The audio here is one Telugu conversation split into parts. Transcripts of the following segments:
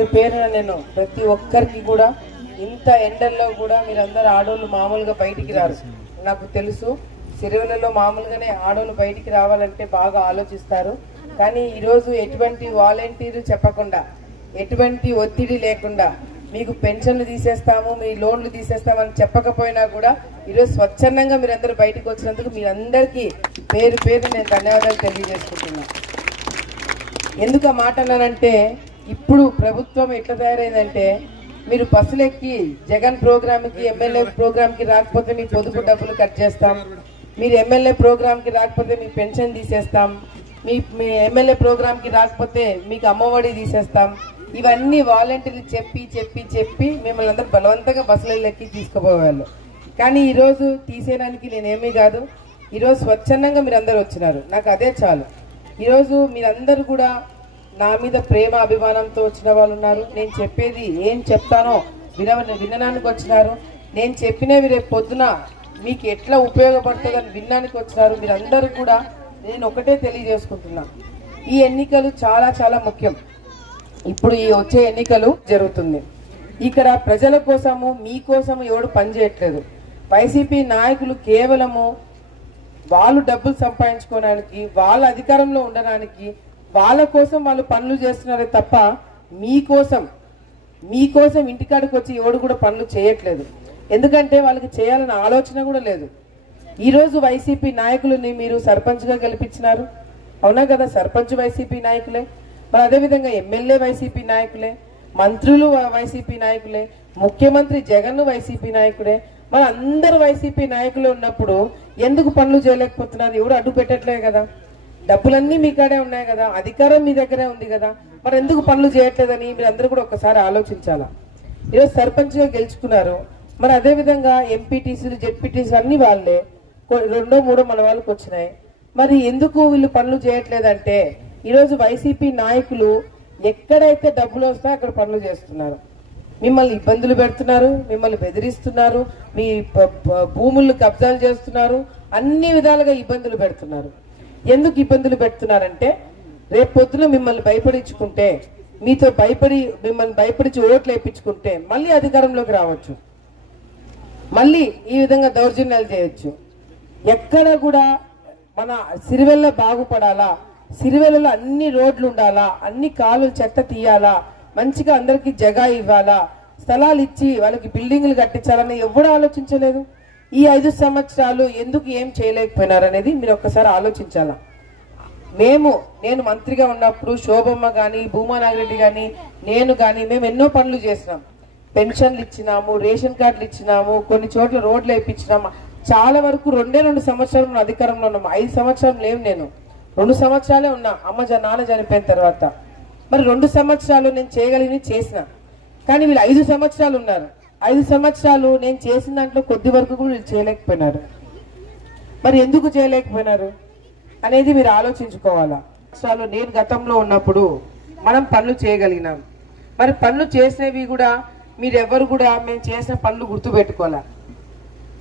పేరు పేరున నేను ప్రతి ఒక్కరికి కూడా ఇంత ఎండల్లో కూడా మీరందరూ ఆడోళ్ళు మామూలుగా బయటికి రారు. నాకు తెలుసు సిరివెల్లలో మామూలుగానే ఆడోళ్ళు బయటికి రావాలంటే బాగా ఆలోచిస్తారు. కానీ ఈరోజు ఎటువంటి వాలంటీర్లు చెప్పకుండా, ఎటువంటి ఒత్తిడి లేకుండా మీకు పెన్షన్లు తీసేస్తాము, మీ లోన్లు తీసేస్తామని చెప్పకపోయినా కూడా ఈరోజు స్వచ్ఛందంగా మీరందరూ బయటకు వచ్చినందుకు మీరందరికీ పేరు పేరు నేను ధన్యవాదాలు తెలియజేసుకుంటున్నా. ఎందుకు ఆ మాట అన్నానంటే, ఇప్పుడు ప్రభుత్వం ఎట్లా తయారైందంటే, మీరు బస్సులు ఎక్కి జగన్ ప్రోగ్రామ్కి ఎమ్మెల్యే ప్రోగ్రామ్కి రాకపోతే మీ పొదుపు డబ్బులు కట్ చేస్తాం, మీరు ఎమ్మెల్యే ప్రోగ్రామ్కి రాకపోతే మీ పెన్షన్ తీసేస్తాం, మీ ఎమ్మెల్యే ప్రోగ్రామ్కి రాకపోతే మీకు అమ్మఒడి తీసేస్తాం, ఇవన్నీ వాలంటీర్లు చెప్పి చెప్పి చెప్పి మిమ్మల్ని అందరూ బలవంతంగా బస్సులలో ఎక్కి తీసుకుపోయేవాళ్ళు. కానీ ఈరోజు తీసేయడానికి నేనేమీ కాదు. ఈరోజు స్వచ్ఛందంగా మీరు అందరూ వచ్చినారు, నాకు అదే చాలు. ఈరోజు మీరందరూ కూడా నా మీద ప్రేమ అభిమానంతో వచ్చిన వాళ్ళు ఉన్నారు. నేను చెప్పేది ఏం చెప్తానో వినడానికి వచ్చినారు. నేను చెప్పినవి రేపు పొద్దున మీకు ఎట్లా ఉపయోగపడుతుందని వినడానికి వచ్చినారు. మీరందరూ కూడా నేను ఒకటే తెలియజేసుకుంటున్నా, ఈ ఎన్నికలు చాలా చాలా ముఖ్యం. ఇప్పుడు ఈ వచ్చే ఎన్నికలు జరుగుతుంది. ఇక్కడ ప్రజల కోసము మీకోసము ఎవడు పనిచేయట్లేదు. వైసీపీ నాయకులు కేవలము వాళ్ళు డబ్బులు సంపాదించుకోవడానికి, వాళ్ళ అధికారంలో ఉండడానికి, వాళ్ళ కోసం వాళ్ళు పనులు చేస్తున్నారే తప్ప మీకోసం ఇంటికాడికి వచ్చి ఎవడు కూడా పనులు చేయట్లేదు. ఎందుకంటే వాళ్ళకి చేయాలన్న ఆలోచన కూడా లేదు. ఈరోజు వైసీపీ నాయకులని మీరు సర్పంచ్గా గెలిపించినారు, అవునా కదా? సర్పంచ్ వైసీపీ నాయకులే, మరి అదేవిధంగా ఎమ్మెల్యే వైసీపీ నాయకులే, మంత్రులు వైసీపీ నాయకులే, ముఖ్యమంత్రి జగన్ వైసీపీ నాయకుడే. మరి అందరు వైసీపీ నాయకులు ఉన్నప్పుడు ఎందుకు పనులు చేయలేకపోతున్నారు? ఎవరు అడ్డు పెట్టట్లేదు కదా, డబ్బులన్నీ మీ కాడే ఉన్నాయి కదా, అధికారం మీ దగ్గరే ఉంది కదా, మరి ఎందుకు పనులు చేయట్లేదని మీరు అందరూ కూడా ఒకసారి ఆలోచించాలా. ఈరోజు సర్పంచ్గా గెలుచుకున్నారు, మరి అదేవిధంగా ఎంపీటీసీలు జెడ్పీటీసీలు అన్ని వాళ్ళే, 2, 3 మన వాళ్ళకి వచ్చినాయి. మరి ఎందుకు వీళ్ళు పనులు చేయట్లేదంటే, ఈరోజు వైసీపీ నాయకులు ఎక్కడైతే డబ్బులు వస్తాయో అక్కడ పనులు చేస్తున్నారు. మిమ్మల్ని ఇబ్బందులు పెడుతున్నారు, మిమ్మల్ని బెదిరిస్తున్నారు, మీ భూములను కబ్జాలు చేస్తున్నారు, అన్ని విధాలుగా ఇబ్బందులు పెడుతున్నారు. ఎందుకు ఇబ్బందులు పెడుతున్నారంటే, రేపు పొద్దున మిమ్మల్ని భయపడించుకుంటే, మిమ్మల్ని భయపడించి ఓట్లు వేయించుకుంటే మళ్ళీ అధికారంలోకి రావచ్చు, మళ్ళీ ఈ విధంగా దౌర్జన్యాలు చేయొచ్చు. ఎక్కడ కూడా మన సిరివెల్ల బాగుపడాలా, సిరివెల్లలో అన్ని రోడ్లు ఉండాలా, అన్ని కాలువలు చెత్త తీయాలా, మంచిగా అందరికి జగా ఇవ్వాలా, స్థలాలు ఇచ్చి వాళ్ళకి బిల్డింగ్లు కట్టించాలని ఎవరు ఆలోచించలేదు. ఈ 5 సంవత్సరాలు ఎందుకు ఏం చేయలేకపోయినారు అనేది మీరు ఒక్కసారి ఆలోచించాలా. నేను మంత్రిగా ఉన్నప్పుడు శోభమ్మ కానీ, భూమా నాగిరెడ్డి కానీ, నేను కానీ మేము ఎన్నో పనులు చేసినాం. పెన్షన్లు ఇచ్చినాము, రేషన్ కార్డులు ఇచ్చినాము, కొన్ని చోట్ల రోడ్లు వేయించినాము. చాలా వరకు 2 సంవత్సరాలు అధికారంలో ఉన్నాము. 5 సంవత్సరాలు లేవు, నేను 2 సంవత్సరాలే ఉన్నా నాన్న చనిపోయిన తర్వాత. మరి 2 సంవత్సరాలు నేను చేయగలిగినవి చేసిన. కానీ వీళ్ళు 5 సంవత్సరాలు ఉన్నారు. 5 సంవత్సరాలు నేను చేసిన దాంట్లో కొద్ది వరకు కూడా వీళ్ళు చేయలేకపోయినారు. మరి ఎందుకు చేయలేకపోయినారు అనేది మీరు ఆలోచించుకోవాలా. నేను గతంలో ఉన్నప్పుడు మనం పనులు చేయగలిగినాం. మరి పనులు చేసినవి కూడా మీరెవరు కూడా మేము చేసిన పనులు గుర్తుపెట్టుకోవాలా.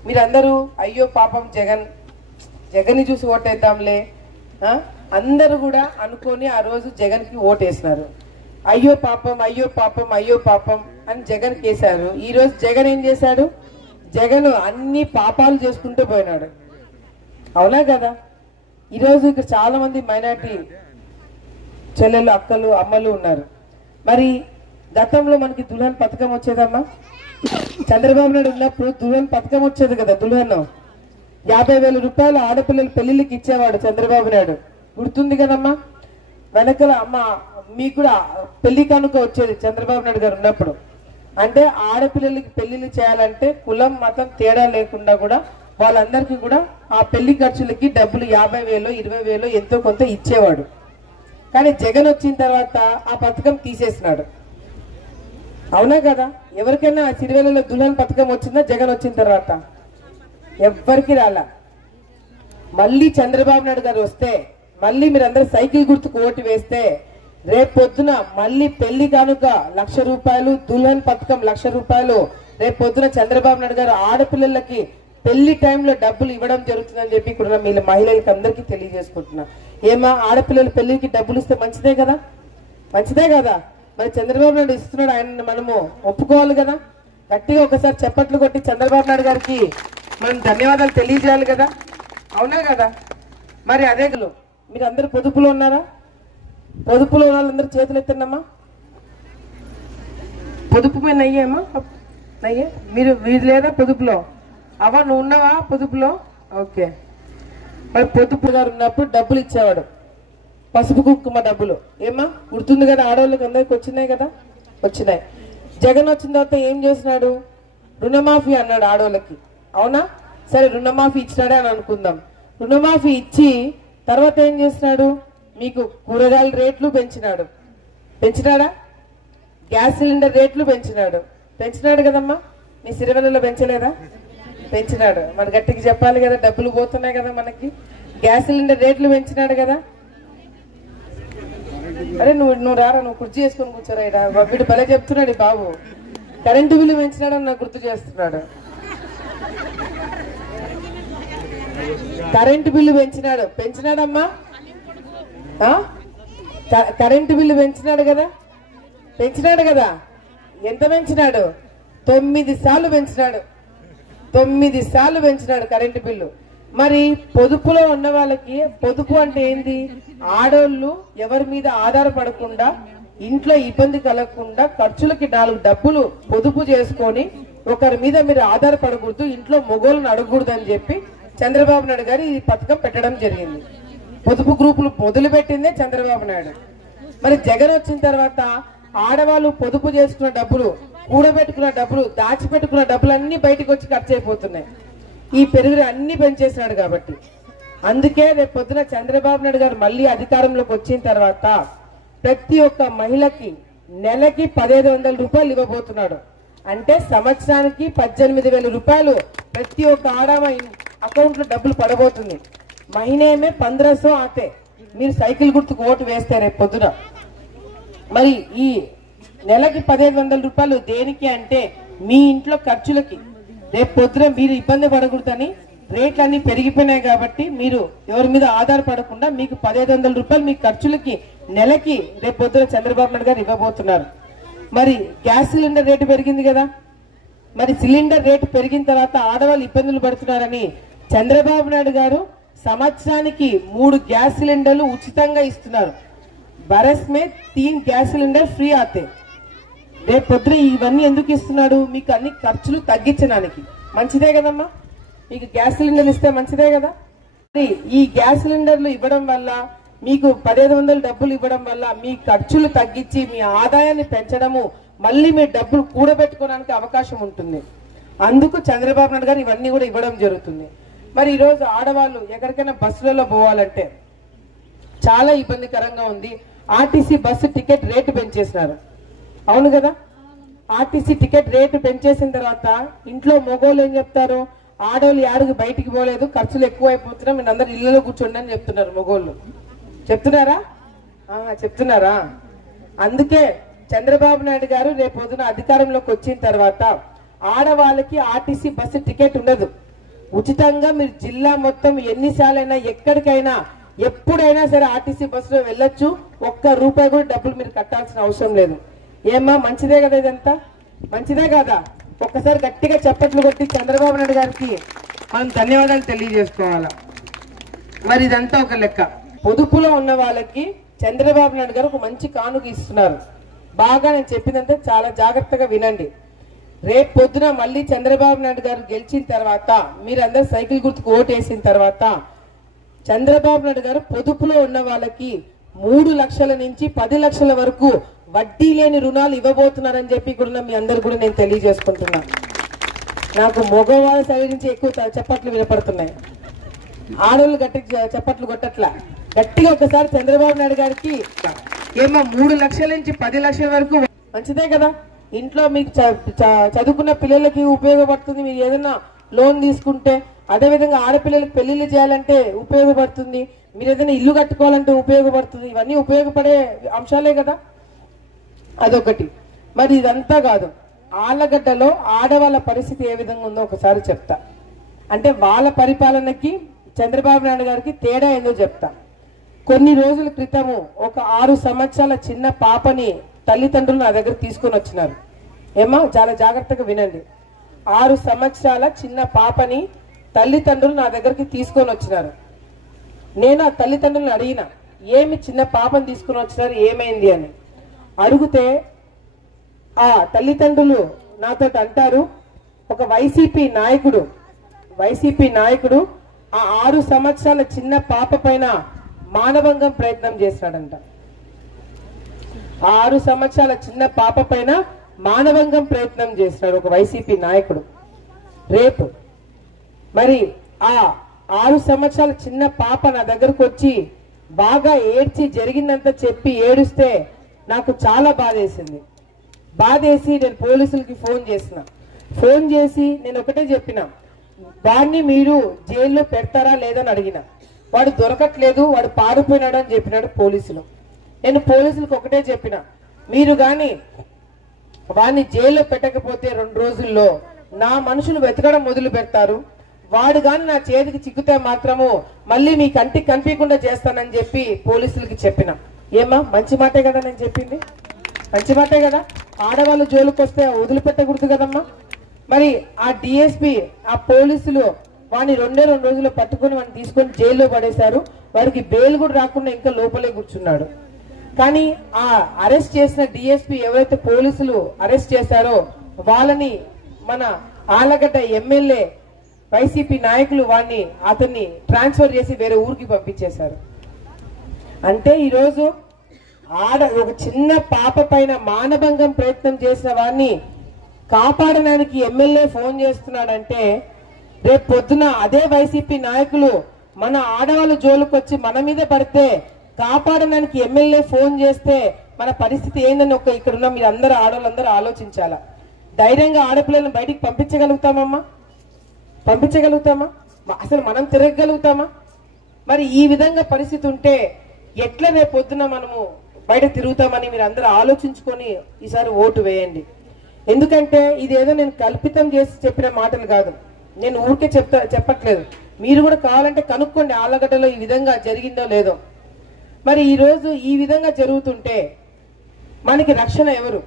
మీరందరూ అయ్యో పాపం జగన్ని చూసి ఓటేద్దాంలే అందరూ కూడా అనుకొని ఆ రోజు జగన్కి ఓటేసినారు. అయ్యో పాపం అయ్యో పాపం అయ్యో పాపం అని జగన్ కేసారు. ఈ రోజు జగన్ ఏం చేశాడు? జగన్ అన్ని పాపాలు చేసుకుంటూ పోయినాడు, అవునా కదా? ఈరోజు ఇక్కడ చాలా మంది మైనార్టీ చెల్లెళ్ళు, అక్కలు, అమ్మలు ఉన్నారు. మరి గతంలో మనకి దుల్హన్ పథకం వచ్చేదమ్మా. చంద్రబాబు నాయుడు ఉన్నప్పుడు దుల్హన్ పథకం వచ్చేది కదా. దుల్హన్ 50,000 రూపాయలు ఆడపిల్లల పెళ్లిళ్ళకి ఇచ్చేవాడు చంద్రబాబు నాయుడు, గుర్తుంది కదమ్మా? వెనకల అమ్మ మీకు కూడా పెళ్లి కానుక వచ్చేది చంద్రబాబు నాయుడు గారు ఉన్నప్పుడు. అంటే ఆడపిల్లలకి పెళ్లిళ్ళు చేయాలంటే కులం మతం తేడా లేకుండా కూడా వాళ్ళందరికీ కూడా ఆ పెళ్లి ఖర్చులకి డబ్బులు 50,000 20,000 ఎంతో కొంత ఇచ్చేవాడు. కానీ జగన్ వచ్చిన తర్వాత ఆ పథకం తీసేసినాడు, అవునా కదా? ఎవరికైనా సిరివెల్లలో దుల్హన్ పథకం వచ్చిందా జగన్ వచ్చిన తర్వాత? ఎవ్వరికి రాలా. మళ్ళీ చంద్రబాబు నాయుడు గారు వస్తే, మళ్ళీ మీరందరూ సైకిల్ గుర్తుకు ఓటు వేస్తే రేపు పొద్దున మళ్ళీ పెళ్లి కానుక 1,00,000 రూపాయలు, దుల్హన్ పథకం 1,00,000 రూపాయలు రేపు పొద్దున చంద్రబాబు నాయుడు గారు ఆడపిల్లలకి పెళ్లి టైంలో డబ్బులు ఇవ్వడం జరుగుతుందని చెప్పి ఇక్కడ మీ మహిళలకి అందరికీ తెలియజేసుకుంటున్నా. ఏమా ఆడపిల్లలు పెళ్లికి డబ్బులు ఇస్తే మంచిదే కదా, మంచిదే కదా? మరి చంద్రబాబు నాయుడు ఇస్తున్నాడు, ఆయన మనము ఒప్పుకోవాలి కదా. గట్టిగా ఒకసారి చప్పట్లు కొట్టి చంద్రబాబు నాయుడు గారికి మనం ధన్యవాదాలు తెలియజేయాలి కదా, అవునా కదా. మరి అదే మీరు అందరు పొదుపులో ఉన్నారా? పొదుపులో ఉన్న వాళ్ళందరూ చేతులు ఎత్తన్నమ్మా. పొదుపు మీద నయ్యేమ్మా, నయ్యే మీరు లేదా పొదుపులో? అవా నువ్వు ఉన్నావా పొదుపులో? ఓకే. మరి పొదుపు గారు ఉన్నప్పుడు డబ్బులు ఇచ్చేవాడు, పసుపు కుంకుమ డబ్బులు. ఏమా గుర్తుంది కదా, ఆడవాళ్ళకి అందరికి వచ్చినాయి కదా, వచ్చినాయి. జగన్ వచ్చిన తర్వాత ఏం చేసినాడు? రుణమాఫీ అన్నాడు ఆడవాళ్ళకి, అవునా? సరే రుణమాఫీ ఇచ్చినాడే అని అనుకుందాం. రుణమాఫీ ఇచ్చి తర్వాత ఏం చేసినాడు? మీకు కూరగాయల రేట్లు పెంచినాడు. పెంచినాడా? గ్యాస్ సిలిండర్ రేట్లు పెంచినాడు కదమ్మా. మీ సిరివెల్లలో పెంచలేదా? పెంచినాడు. మరి గట్టికి చెప్పాలి కదా, డబ్బులు పోతున్నాయి కదా మనకి. గ్యాస్ సిలిండర్ రేట్లు పెంచినాడు కదా. అరే నువ్వు రారా, నువ్వు కుర్చీ చేసుకొని కూర్చోరా. వీడు భలే చెప్తున్నాడు బాబు. కరెంటు బిల్లు పెంచినాడని నాకు గుర్తు చేస్తున్నాడు. కరెంటు బిల్లు పెంచినాడమ్మా. కరెంటు బిల్లు పెంచినాడు కదా. ఎంత పెంచినాడు? 9 సార్లు పెంచినాడు. 9 సార్లు పెంచినాడు కరెంటు బిల్లు. మరి పొదుపులో ఉన్న వాళ్ళకి, పొదుపు అంటే ఏంది? ఆడోళ్ళు ఎవరి మీద ఆధారపడకుండా, ఇంట్లో ఇబ్బంది కలగకుండా, ఖర్చులకి 4 డబ్బులు పొదుపు చేసుకొని ఒకరి మీద మీరు ఆధారపడకూడదు, ఇంట్లో మొగోళ్ళని అడగకూడదు అని చెప్పి చంద్రబాబు నాయుడు గారు ఈ పథకం పెట్టడం జరిగింది. పొదుపు గ్రూపులు మొదలు పెట్టిందే చంద్రబాబు నాయుడు. మరి జగన్ వచ్చిన తర్వాత ఆడవాళ్ళు పొదుపు చేసుకున్న డబ్బులు, కూడబెట్టుకున్న డబ్బులు, దాచిపెట్టుకున్న డబ్బులు అన్ని బయటకు వచ్చి ఖర్చు అయిపోతున్నాయి. ఈ పెరుగులు అన్ని పెంచేసినాడు కాబట్టి. అందుకే రేపు పొద్దున చంద్రబాబు నాయుడు గారు మళ్ళీ అధికారంలోకి వచ్చిన తర్వాత ప్రతి ఒక్క మహిళకి నెలకి 1500 రూపాయలు ఇవ్వబోతున్నాడు. అంటే సంవత్సరానికి 18,000 రూపాయలు ప్రతి ఒక్క ఆడమ అకౌంట్ లో డబ్బులు పడబోతుంది. మహిళమే 1500 ఆతే. మీరు సైకిల్ గుర్తుకు ఓటు వేస్తే రేపు పొద్దున మరి ఈ నెలకి 1500 రూపాయలు దేనికి అంటే మీ ఇంట్లో ఖర్చులకి. రేపు పొద్దున మీరు ఇబ్బంది పడకూడదని రేట్లన్నీ పెరిగిపోయినాయి కాబట్టి మీరు ఎవరి మీద ఆధారపడకుండా మీకు 1500 రూపాయలు మీ ఖర్చులకి నెలకి రేపు పొద్దున చంద్రబాబు నాయుడు గారు ఇవ్వబోతున్నారు. మరి గ్యాస్ సిలిండర్ రేటు పెరిగింది కదా. మరి సిలిండర్ రేటు పెరిగిన తర్వాత ఆడవాళ్ళు ఇబ్బందులు పడుతున్నారని చంద్రబాబు నాయుడు గారు సంవత్సరానికి 3 గ్యాస్ సిలిండర్లు ఉచితంగా ఇస్తున్నారు. బరస్ మే 3 గ్యాస్ సిలిండర్ ఫ్రీ ఆతే. రేపు పొద్దున ఇవన్నీ ఎందుకు ఇస్తున్నాడు? మీకు అన్ని ఖర్చులు తగ్గించడానికి. మంచిదే కదమ్మా, మీకు గ్యాస్ సిలిండర్లు ఇస్తే మంచిదే కదా. ఈ గ్యాస్ సిలిండర్లు ఇవ్వడం వల్ల, మీకు 1500 డబ్బులు ఇవ్వడం వల్ల మీ ఖర్చులు తగ్గించి మీ ఆదాయాన్ని పెంచడము, మళ్ళీ మీ డబ్బులు కూడబెట్టుకోవడానికి అవకాశం ఉంటుంది. అందుకు చంద్రబాబు నాయుడు గారు ఇవన్నీ కూడా ఇవ్వడం జరుగుతుంది. మరి ఈరోజు ఆడవాళ్ళు ఎక్కడికైనా బస్సులలో పోవాలంటే చాలా ఇబ్బందికరంగా ఉంది. ఆర్టీసీ బస్సు టికెట్ రేటు పెంచేసినారు, అవును కదా. ఆర్టీసీ టికెట్ రేటు పెంచేసిన తర్వాత ఇంట్లో మగోళ్ళు ఏం చెప్తారు? ఆడవాళ్ళు యాడికి బయటికి పోలేదు, ఖర్చులు ఎక్కువ అయిపోతున్నాం, మీరు అందరు ఇళ్లలో కూర్చోండి అని చెప్తున్నారు. మగోళ్ళు చెప్తున్నారా? అందుకే చంద్రబాబు నాయుడు గారు రేపు పొద్దున అధికారంలోకి వచ్చిన తర్వాత ఆడవాళ్ళకి ఆర్టీసీ బస్సు టికెట్ ఉండదు. ఉచితంగా మీరు జిల్లా మొత్తం ఎన్నిసార్లైనా ఎక్కడికైనా ఎప్పుడైనా సరే ఆర్టీసీ బస్సులో వెళ్ళొచ్చు. 1 రూపాయి కూడా డబ్బులు మీరు కట్టాల్సిన అవసరం లేదు. ఏమ్మా మంచిదే కదా, ఇదంతా మంచిదే కదా. ఒక్కసారి గట్టిగా చప్పట్లు కొట్టి చంద్రబాబు నాయుడు గారికి మనం ధన్యవాదాలు తెలియజేసుకోవాలా. మరి ఇదంతా ఒక లెక్క. పొదుపులో ఉన్న వాళ్ళకి చంద్రబాబు నాయుడు గారు ఒక మంచి కానుక ఇస్తున్నారు. బాగా నేను చెప్పినంత చాలా జాగ్రత్తగా వినండి. రేపు పొద్దున మళ్ళీ చంద్రబాబు నాయుడు గారు గెలిచిన తర్వాత, మీరందరూ సైకిల్ గుర్తుకు ఓటు వేసిన తర్వాత చంద్రబాబు నాయుడు గారు పొదుపులో ఉన్న వాళ్ళకి 3 లక్షల నుంచి 10 లక్షల వరకు వడ్డీ లేని రుణాలు ఇవ్వబోతున్నారని చెప్పి కూడా మీ అందరు కూడా నేను తెలియజేసుకుంటున్నా. నాకు మగవాళ్ళ సైడ్ నుంచి ఎక్కువ చప్పట్లు వినపడుతున్నాయి, ఆడవాళ్ళు గట్టిగా చప్పట్లు కొట్టట్లా. గట్టిగా ఒకసారి చంద్రబాబు నాయుడు గారికి ఏమో 3 లక్షల నుంచి 10 లక్షల వరకు మంచిదే కదా. ఇంట్లో మీకు చదువుకున్న పిల్లలకి ఉపయోగపడుతుంది. మీరు ఏదైనా లోన్ తీసుకుంటే, అదేవిధంగా ఆడపిల్లలకు పెళ్లిళ్ళు చేయాలంటే ఉపయోగపడుతుంది. మీరు ఏదైనా ఇల్లు కట్టుకోవాలంటే ఉపయోగపడుతుంది. ఇవన్నీ ఉపయోగపడే అంశాలే కదా. అదొకటి. మరి ఇదంతా కాదు, ఆళ్లగడ్డలో ఆడవాళ్ళ పరిస్థితి ఏ విధంగా ఉందో ఒకసారి చెప్తా. అంటే వాళ్ళ పరిపాలనకి చంద్రబాబు నాయుడు గారికి తేడా ఏందో చెప్తా. కొన్ని రోజుల క్రితము ఒక 6 సంవత్సరాల చిన్న పాపని తల్లిదండ్రులు నా దగ్గర తీసుకొని వచ్చినారు. ఏమా చాలా జాగ్రత్తగా వినండి. 6 సంవత్సరాల చిన్న పాపని తల్లిదండ్రులు నా దగ్గరికి తీసుకొని వచ్చినారు. నేను ఆ తల్లిదండ్రులను అడిగిన, ఏమి చిన్న పాపని తీసుకొని వచ్చినారు, ఏమైంది అని అడిగితే ఆ తల్లిదండ్రులు నాతో అంటారు, ఒక వైసీపీ నాయకుడు ఆ 6 సంవత్సరాల చిన్న పాప పైన మానభంగం ప్రయత్నం చేశాడంట. ఆ 6 సంవత్సరాల చిన్న పాప పైన మానభంగం ప్రయత్నం చేస్తున్నాడు ఒక వైసీపీ నాయకుడు. రేపు మరి ఆ 6 సంవత్సరాల చిన్న పాప నా దగ్గరకు వచ్చి బాగా ఏడ్చి జరిగిందంతా చెప్పి ఏడుస్తే నాకు చాలా బాధేసి నేను పోలీసులకి ఫోన్ చేసి నేను ఒకటే చెప్పిన, వాడిని మీరు జైల్లో పెడతారా లేదని అడిగిన. వాడు దొరకట్లేదు, వాడు పారిపోయినాడు అని చెప్పినాడు పోలీసులు. నేను పోలీసులకు ఒకటే చెప్పిన, మీరు గాని వాడిని జైల్లో పెట్టకపోతే 2 రోజుల్లో నా మనుషులు వెతకడం మొదలు పెడతారు. వాడు గాని నా చేతికి చిక్కితే మాత్రము మళ్ళీ మీ కంటికి కనిపించకుండా చేస్తానని చెప్పి పోలీసులకి చెప్పిన. ఏమా మంచి మాటే కదా నేను చెప్పింది, మంచి మాటే కదా. ఆడవాళ్ళు జైలుకి వస్తే వదిలిపెట్టకూడదు కదమ్మా. మరి ఆ డిఎస్పీ ఆ పోలీసులు వాడిని 2 రోజులు పట్టుకుని వాడిని తీసుకొని జైల్లో పడేశారు. వారికి బెయిల్ కూడా రాకుండా ఇంకా లోపలే కూర్చున్నాడు. కానీ ఆ అరెస్ట్ చేసిన డిఎస్పీ ఎవరైతే పోలీసులు అరెస్ట్ చేశారో వాళ్ళని మన ఆలగడ్డ ఎమ్మెల్యే వైసీపీ నాయకులు అతన్ని ట్రాన్స్ఫర్ చేసి వేరే ఊరికి పంపించేశారు. అంటే ఈరోజు ఒక చిన్న పాప పైన మానభంగం ప్రయత్నం చేసిన వాడిని కాపాడడానికి ఎమ్మెల్యే ఫోన్ చేస్తున్నాడంటే రేపు పొద్దున అదే వైసీపీ నాయకులు మన ఆడవాళ్ళ జోలికి వచ్చి మన మీద పడితే కాపాడడానికి ఎమ్మెల్యే ఫోన్ చేస్తే మన పరిస్థితి ఏందని ఇక్కడ ఉన్న మీరు అందరూ ఆడవాళ్ళందరూ ఆలోచించాలా. ధైర్యంగా ఆడపిల్లలను బయటికి పంపించగలుగుతామా? అసలు మనం తిరగగలుగుతామా? మరి ఈ విధంగా పరిస్థితి ఉంటే ఎట్లా రేపు పొద్దున మనము బయట తిరుగుతామని మీరు అందరూ ఆలోచించుకొని ఈసారి ఓటు వేయండి. ఎందుకంటే ఇదేదో నేను కల్పితం చేసి చెప్పిన మాటలు కాదు, నేను ఊరికే చెప్పట్లేదు. మీరు కూడా కావాలంటే కనుక్కోండి ఆళ్ళగడ్డలో ఈ విధంగా జరిగిందో లేదో. మరి ఈ రోజు ఈ విధంగా జరుగుతుంటే మనకి రక్షణ ఎవరు?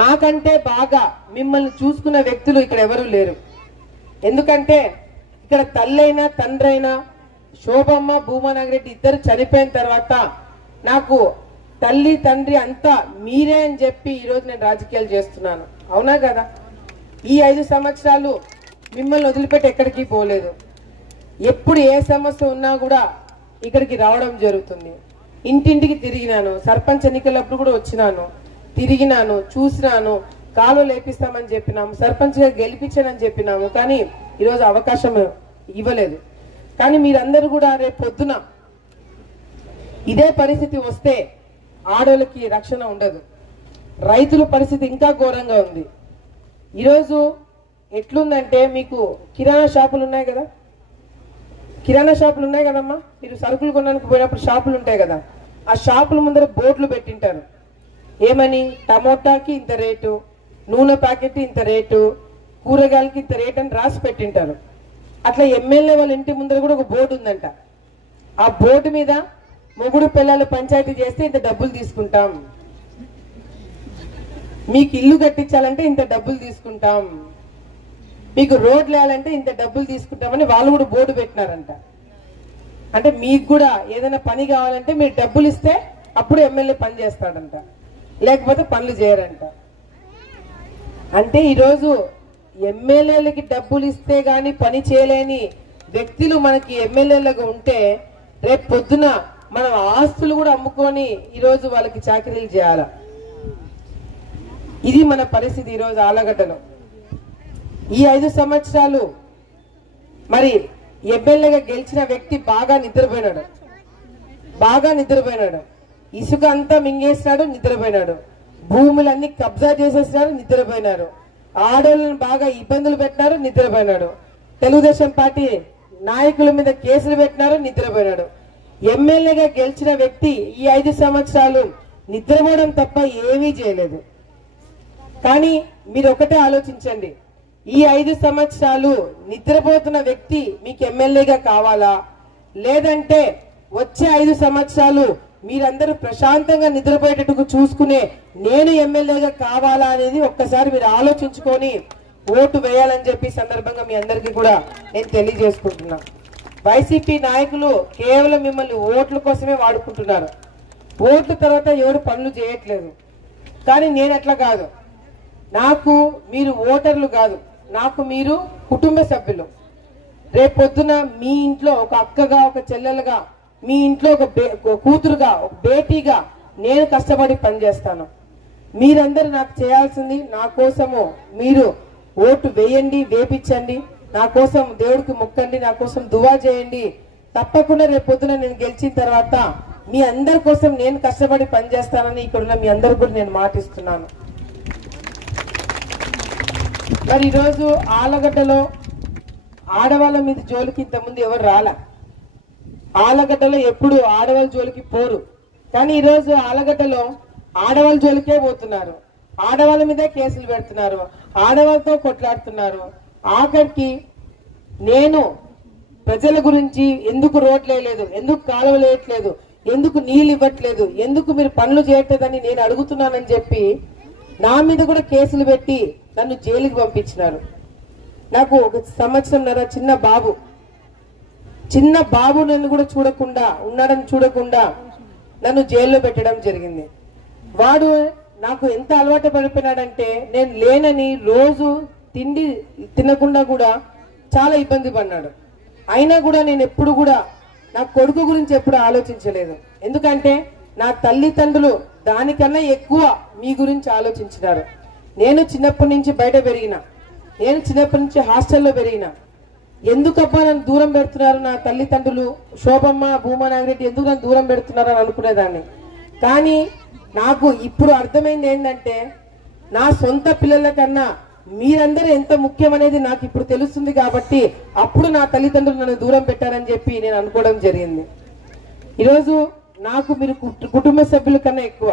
నాకంటే బాగా మిమ్మల్ని చూసుకున్న వ్యక్తులు ఇక్కడ ఎవరు లేరు. ఎందుకంటే ఇక్కడ తల్లైనా తండ్రైనా శోభమ్మ భూమా నాగిరెడ్డి ఇద్దరు చనిపోయిన తర్వాత నాకు తల్లి తండ్రి అంతా మీరే అని చెప్పి ఈరోజు నేను రాజకీయాలు చేస్తున్నాను. అవునా కదా? ఈ 5 సంవత్సరాలు మిమ్మల్ని వదిలిపెట్టి ఎక్కడికి పోలేదు. ఎప్పుడు ఏ సమస్య ఉన్నా కూడా ఇక్కడికి రావడం జరుగుతుంది. ఇంటింటికి తిరిగినాను, సర్పంచ్ ఎన్నికలప్పుడు కూడా వచ్చినాను, తిరిగినాను, చూసినాను, కాలు లేపిస్తామని చెప్పినాము, సర్పంచ్ గా గెలిపించానని చెప్పినాము. కానీ ఈరోజు అవకాశం ఇవ్వలేదు. కానీ మీరందరూ కూడా రేపు పొద్దున ఇదే పరిస్థితి వస్తే ఆడోళ్ళకి రక్షణ ఉండదు. రైతుల పరిస్థితి ఇంకా ఘోరంగా ఉంది. ఈరోజు ఎట్లుందంటే మీకు కిరాణా షాపులు ఉన్నాయి కదమ్మా. మీరు సరుకులు కొనడానికి పోయినప్పుడు షాపులు ఉంటాయి కదా, ఆ షాపుల ముందర బోర్డులు పెట్టింటారు. ఏమని? టమోటాకి ఇంత రేటు, నూనె ప్యాకెట్ ఇంత రేటు, కూరగాయలకి ఇంత రేటు అని రాసి పెట్టింటారు. అట్లా ఎమ్మెల్యే వాళ్ళ ఇంటి ముందర కూడా ఒక బోర్డు ఉందంట. ఆ బోర్డు మీద మొగుడు పిల్లలు పంచాయతీ చేస్తే ఇంత డబ్బులు తీసుకుంటాం, మీకు ఇల్లు కట్టించాలంటే ఇంత డబ్బులు తీసుకుంటాం, మీకు రోడ్లు వేయాలంటే ఇంత డబ్బులు తీసుకుంటామని వాళ్ళు కూడా బోర్డు పెట్టినారంట. అంటే మీకు కూడా ఏదైనా పని కావాలంటే మీరు డబ్బులు ఇస్తే అప్పుడు ఎమ్మెల్యే పని చేస్తాడంట, లేకపోతే పనులు చేయరంట. అంటే ఈరోజు ఎమ్మెల్యేలకి డబ్బులు ఇస్తే గాని పని చేయలేని వ్యక్తులు మనకి ఎమ్మెల్యేలుగా ఉంటే రేపు పొద్దున మనం ఆస్తులు కూడా అమ్ముకొని ఈరోజు వాళ్ళకి చాకరీలు చేయాల. ఇది మన పరిస్థితి ఈరోజు ఆలగడ్డలో. ఈ 5 సంవత్సరాలు మరి ఎమ్మెల్యేగా గెలిచిన వ్యక్తి బాగా నిద్రపోయినాడు. ఇసుక అంతా మింగేసినాడు, నిద్రపోయినాడు. భూములన్నీ కబ్జా చేసేసినాడు, నిద్రపోయినారు. ఆడోళ్ళని బాగా ఇబ్బందులు పెట్టినారు, నిద్రపోయినాడు. తెలుగుదేశం పార్టీ నాయకుల మీద కేసులు పెట్టినారు, నిద్రపోయినాడు. ఎమ్మెల్యేగా గెలిచిన వ్యక్తి ఈ 5 సంవత్సరాలు నిద్రపోవడం తప్ప ఏమీ చేయలేదు. కానీ మీరు ఒకటే ఆలోచించండి, ఈ 5 సంవత్సరాలు నిద్రపోతున్న వ్యక్తి మీకు ఎమ్మెల్యేగా కావాలా, లేదంటే వచ్చే 5 సంవత్సరాలు మీరందరూ ప్రశాంతంగా నిద్రపోయేటట్టుగా చూసుకునే నేను ఎమ్మెల్యేగా కావాలా అనేది ఒక్కసారి మీరు ఆలోచించుకొని ఓటు వేయాలని చెప్పి సందర్భంగా మీ అందరికీ కూడా నేను తెలియజేసుకుంటున్నా. వైసీపీ నాయకులు కేవలం మిమ్మల్ని ఓట్ల కోసమే వాడుకుంటున్నారు. ఓట్ల తర్వాత ఎవరు పనులు చేయట్లేదు. కానీ నేను అట్లా కాదు. నాకు మీరు ఓటర్లు కాదు, నాకు మీరు కుటుంబ సభ్యులు. రేపొద్దున మీ ఇంట్లో ఒక అక్కగా, ఒక చెల్లెలుగా, మీ ఇంట్లో ఒక కూతురుగా, ఒక బేటీగా నేను కష్టపడి పనిచేస్తాను. మీరందరూ నాకు చేయాల్సింది, నా కోసము మీరు ఓటు వేయండి, వేపించండి, నా కోసం దేవుడికి మొక్కండి, నా కోసం దువా చేయండి. తప్పకుండా రేపొద్దున నేను గెలిచిన తర్వాత మీ అందరి కోసం నేను కష్టపడి పనిచేస్తానని ఇక్కడున్న మీ అందరు కూడా నేను మాటిస్తున్నాను. మరి ఈరోజు ఆలగడ్డలో ఆడవాళ్ళ మీద జోలికి ఇంతకుముందు ఎవరు రాలా. ఆలగడ్డలో ఎప్పుడు ఆడవాళ్ళ జోలికి పోరు. కానీ ఈరోజు ఆలగడ్డలో ఆడవాళ్ళ జోలికే పోతున్నారు. ఆడవాళ్ళ మీదే కేసులు పెడుతున్నారు, ఆడవాళ్ళతో కొట్లాడుతున్నారు. ఆఖరికి నేను ప్రజల గురించి ఎందుకు రోడ్లు వేయలేదు, ఎందుకు కాలువలు వేయట్లేదు, ఎందుకు నీళ్ళు ఇవ్వట్లేదు, ఎందుకు మీరు పనులు చేయట్లేదని నేను అడుగుతున్నానని చెప్పి నా మీద కూడా కేసులు పెట్టి నన్ను జైలుకి పంపించినారు. నాకు 1 సంవత్సరంన్నర చిన్న బాబు నన్ను కూడా చూడకుండా ఉన్నాడని చూడకుండా నన్ను జైల్లో పెట్టడం జరిగింది. వాడు నాకు ఎంత అలవాటు పడిపోయినాడంటే నేను లేనని రోజు తిండి తినకుండా కూడా చాలా ఇబ్బంది పడినాడు. అయినా కూడా నేను ఎప్పుడు కూడా నా కొడుకు గురించి ఎప్పుడు ఆలోచించలేదు. ఎందుకంటే నా తల్లిదండ్రులు దానికన్నా ఎక్కువ మీ గురించి ఆలోచించినారు. నేను చిన్నప్పటి నుంచి బయట పెరిగిన, నేను చిన్నప్పటి నుంచి హాస్టల్లో పెరిగిన. ఎందుకబ్బా నన్ను దూరం పెడుతున్నారు నా తల్లిదండ్రులు, శోభమ్మ, భూమా నాగిరెడ్డి ఎందుకు నన్ను దూరం పెడుతున్నారు అని అనుకునేదాన్ని. కానీ నాకు ఇప్పుడు అర్థమైంది ఏంటంటే నా సొంత పిల్లల కన్నా మీరందరూ ఎంత ముఖ్యమనేది నాకు ఇప్పుడు తెలుస్తుంది. కాబట్టి అప్పుడు నా తల్లిదండ్రులు నన్ను దూరం పెట్టారని చెప్పి నేను అనుకోవడం జరిగింది. ఈరోజు నాకు మీరు కుటుంబ సభ్యుల కన్నా ఎక్కువ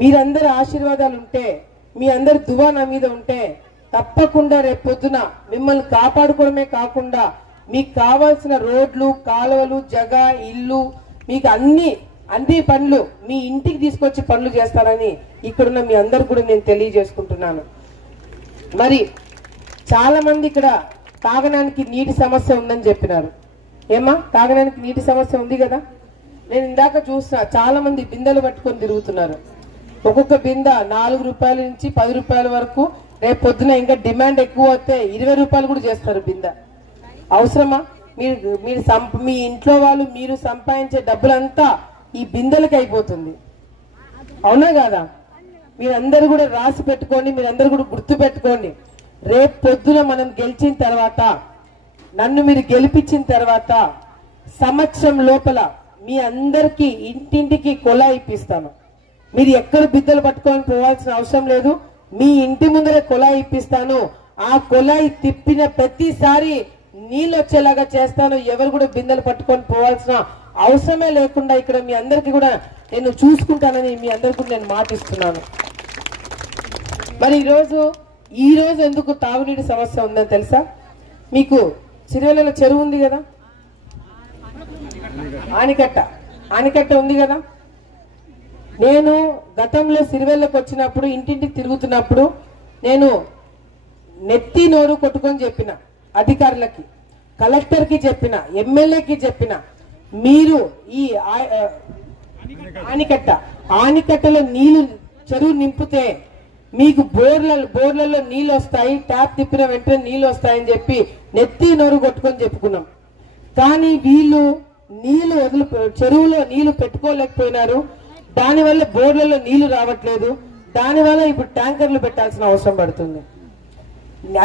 మీరందరి ఆశీర్వాదాలు ఉంటే, మీ అందరి దువా నా మీద ఉంటే తప్పకుండా రేపొద్దున మిమ్మల్ని కాపాడుకోవడమే కాకుండా మీకు కావాల్సిన రోడ్లు, కాలువలు, జగ, ఇల్లు, మీకు అన్ని పనులు మీ ఇంటికి తీసుకొచ్చి పనులు చేస్తారని ఇక్కడున్న మీ అందరు కూడా నేను తెలియజేసుకుంటున్నాను. మరి చాలా మంది ఇక్కడ తాగడానికి నీటి సమస్య ఉందని చెప్పినారు. ఏమా తాగడానికి నీటి సమస్య ఉంది కదా? నేను ఇందాక చూసిన చాలా మంది బిందెలు పట్టుకొని తిరుగుతున్నారు. ఒక్కొక్క బింద 4 రూపాయల నుంచి 10 రూపాయల వరకు. రేపు పొద్దున ఇంకా డిమాండ్ ఎక్కువ వస్తే 20 రూపాయలు కూడా చేస్తారు బింద. అవసరమా? మీ ఇంట్లో వాళ్ళు మీరు సంపాదించే డబ్బులంతా ఈ బిందెలకు అయిపోతుంది. అవునా కాదా? మీరందరూ కూడా రాసి పెట్టుకోండి, మీరందరూ కూడా గుర్తు పెట్టుకోండి. రేపు పొద్దున మనం గెలిచిన తర్వాత, నన్ను మీరు గెలిపించిన తర్వాత సంవత్సరం లోపల మీ అందరికీ ఇంటింటికి కొలాయి ఇప్పిస్తాను. మీరు ఎక్కడ బిద్దలు పట్టుకొని పోవాల్సిన అవసరం లేదు. మీ ఇంటి ముందరే కొలాయి ఇప్పిస్తాను. ఆ కొలాయి తిప్పిన ప్రతిసారి నీళ్ళు వచ్చేలాగా చేస్తాను. ఎవరు కూడా బిందెలు పట్టుకొని పోవాల్సిన అవసరమే లేకుండా ఇక్కడ మీ అందరికీ కూడా నేను చూసుకుంటానని మీ అందరికీ కూడా నేను మాటిస్తున్నాను. మరి ఈ రోజు ఎందుకు తాగునీటి సమస్య ఉందని తెలుసా మీకు? సిరివెల్లలో చెరువు ఉంది కదా, ఆనికట్ట ఉంది కదా. నేను గతంలో సిరివెల్లకు వచ్చినప్పుడు ఇంటింటికి తిరుగుతున్నప్పుడు నేను నెత్తి నోరు కొట్టుకొని చెప్పిన అధికారులకి, కలెక్టర్కి చెప్పిన, ఎమ్మెల్యేకి చెప్పిన, మీరు ఈ ఆనికట్టలో నీళ్లు చెరువు నింపితే మీకు బోర్లలో నీళ్ళు వస్తాయి, ట్యాప్ తిప్పిన వెంటనే నీళ్ళు వస్తాయని చెప్పి నెత్తి నోరు కొట్టుకొని చెప్పుకున్నాం. కానీ వీళ్ళు చెరువులో నీళ్లు పెట్టుకోలేకపోయినారు. దానివల్ల బోర్లలో నీళ్లు రావట్లేదు. దానివల్ల ఇప్పుడు ట్యాంకర్లు పెట్టాల్సిన అవసరం పడుతుంది.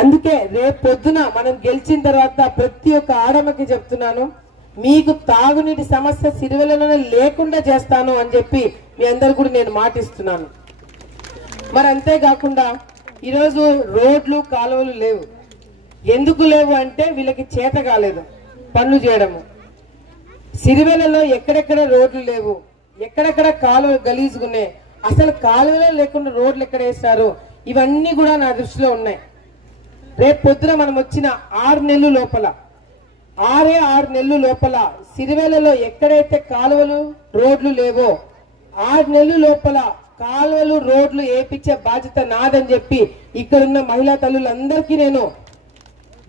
అందుకే రేపు పొద్దున మనం గెలిచిన తర్వాత ప్రతి ఒక్క ఆడమ్మకి చెప్తున్నాను, మీకు తాగునీటి సమస్య సిరివెల్లలో లేకుండా చేస్తాను అని చెప్పి మీ అందరు కూడా నేను మాటిస్తున్నాను. మరి అంతేకాకుండా ఈరోజు రోడ్లు, కాలువలు లేవు. ఎందుకు లేవు అంటే వీళ్ళకి చేత కాలేదు పనులు చేయడము. సిరివెల్లలో ఎక్కడెక్కడ రోడ్లు లేవు, ఎక్కడెక్కడ కాలువలు గలీజుగున్నాయి, అసలు కాలువలో లేకుండా రోడ్లు ఎక్కడ వేస్తారు, ఇవన్నీ కూడా నా దృష్టిలో ఉన్నాయి. రేపు పొద్దున మనం వచ్చిన 6 నెలల లోపల 6 నెలలు లోపల సిరివెల్లలో ఎక్కడైతే కాలువలు రోడ్లు లేవో 6 నెలలు లోపల కాలువలు రోడ్లు వేపించే బాధ్యత నాదని చెప్పి ఇక్కడున్న మహిళా తల్లులందరికీ నేను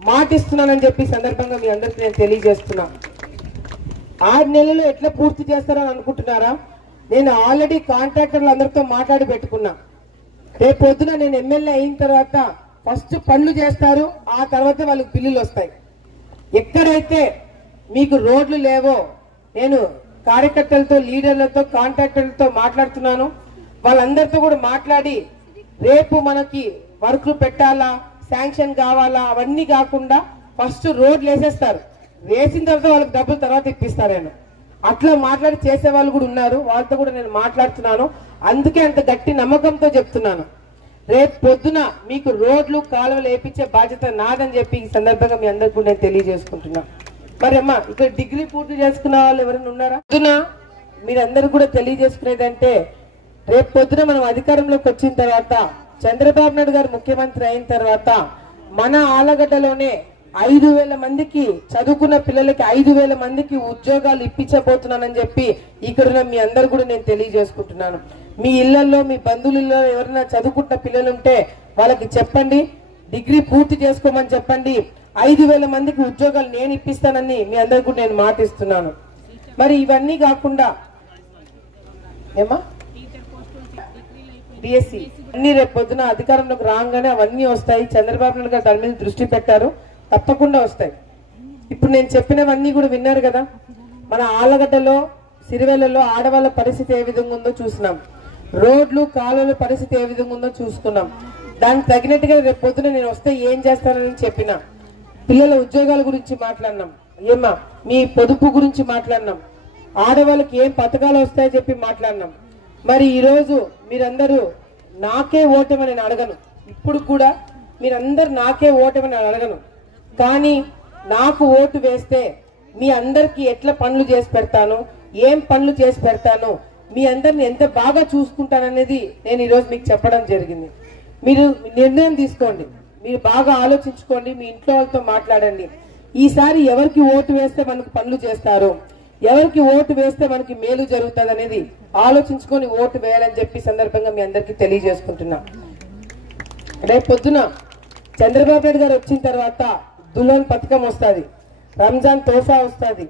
మాటిస్తున్నానని చెప్పి సందర్భంగా మీ అందరికీ నేను తెలియజేస్తున్నా. 6 నెలలు ఎట్లా పూర్తి చేస్తారని అనుకుంటున్నారా? నేను ఆల్రెడీ కాంట్రాక్టర్లు అందరితో మాట్లాడి పెట్టుకున్నా. రేపు పొద్దున నేను ఎమ్మెల్యే అయిన తర్వాత ఫస్ట్ పనులు చేస్తారు, ఆ తర్వాత వాళ్ళకి బిల్లులు వస్తాయి. ఎక్కడైతే మీకు రోడ్లు లేవో నేను కార్యకర్తలతో, లీడర్లతో, కాంట్రాక్టర్లతో మాట్లాడుతున్నాను. వాళ్ళందరితో కూడా మాట్లాడి రేపు మనకి వర్క్లు పెట్టాలా, శాంక్షన్ కావాలా, అవన్నీ కాకుండా ఫస్ట్ రోడ్లు వేసేస్తారు. వేసిన తర్వాత వాళ్ళకి డబ్బులు తర్వాత ఇప్పిస్తారు. నేను అట్లా మాట్లాడి చేసే వాళ్ళు కూడా ఉన్నారు, వాళ్ళతో కూడా నేను మాట్లాడుతున్నాను. అందుకే అంత గట్టి నమ్మకంతో చెప్తున్నాను. రేపు పొద్దున మీకు రోడ్లు కాలువలు వేయించే బాధ్యత నాదని చెప్పి ఈ సందర్భంగా మీ అందరికి కూడా నేను తెలియజేసుకుంటున్నా. మరి అమ్మా, ఇక్కడ డిగ్రీ పూర్తి చేసుకున్న వాళ్ళు ఎవరైనా ఉన్నారా? పొద్దున మీరందరూ కూడా తెలియజేసుకునేదంటే, రేపు పొద్దున మనం అధికారంలోకి వచ్చిన తర్వాత, చంద్రబాబు నాయుడు గారు ముఖ్యమంత్రి అయిన తర్వాత మన ఆలగడ్డలోనే 5,000 మందికి, చదువుకున్న పిల్లలకి 5,000 మందికి ఉద్యోగాలు ఇప్పించబోతున్నానని చెప్పి ఇక్కడ మీ అందరు కూడా నేను తెలియజేసుకుంటున్నాను. మీ ఇళ్లలో, మీ బంధువులలో ఎవరైనా చదువుకుంటున్న పిల్లలు ఉంటే వాళ్ళకి చెప్పండి, డిగ్రీ పూర్తి చేసుకోమని చెప్పండి. 5,000 మందికి ఉద్యోగాలు నేను ఇప్పిస్తానని మీ అందరు కూడా నేను మాటిస్తున్నాను. మరి ఇవన్నీ కాకుండా ఏమా డిఎస్సి అన్ని రేపు పొద్దున అధికారంలోకి రాగానే అవన్నీ వస్తాయి. చంద్రబాబు నాయుడు గారు దాని మీద దృష్టి పెట్టారు, తప్పకుండా వస్తాయి. ఇప్పుడు నేను చెప్పినవన్నీ కూడా విన్నారు కదా. మన ఆలగడ్డలో, సిరివెల్లలో ఆడవాళ్ళ పరిస్థితి ఏ విధంగా ఉందో చూసినాం. రోడ్లు కాలువల పరిస్థితి ఏ విధంగా ఉందో చూసుకున్నాం. దానికి తగినట్టుగా రేపు పొద్దున నేను వస్తే ఏం చేస్తానని చెప్పిన. పిల్లల ఉద్యోగాల గురించి మాట్లాడినాం, ఏమా మీ పొదుపు గురించి మాట్లాడినాం, ఆడవాళ్ళకి ఏం పథకాలు వస్తాయో చెప్పి మాట్లాడినాం. మరి ఈరోజు మీరందరూ నాకే ఓటమని నేను అడగను, ఇప్పుడు కూడా మీరందరూ నాకే ఓటమని అడగను. కానీ నాకు ఓటు వేస్తే మీ అందరికి ఎట్లా పనులు చేసి పెడతాను, ఏం పనులు చేసి పెడతాను, మీ అందరిని ఎంత బాగా చూసుకుంటాననేది నేను ఈరోజు మీకు చెప్పడం జరిగింది. మీరు నిర్ణయం తీసుకోండి, మీరు బాగా ఆలోచించుకోండి, మీ ఇంట్లో వాళ్ళతో మాట్లాడండి. ఈసారి ఎవరికి ఓటు వేస్తే మనకు పనులు చేస్తారు, ఎవరికి ఓటు వేస్తే మనకి మేలు జరుగుతుంది అనేది ఆలోచించుకొని ఓటు వేయాలని చెప్పి సందర్భంగా మీ అందరికీ తెలియజేసుకుంటున్నా. రేపు పొద్దున చంద్రబాబు నాయుడు గారు వచ్చిన తర్వాత దుల్హన్ పథకం వస్తుంది, రంజాన్ తోఫా వస్తుంది,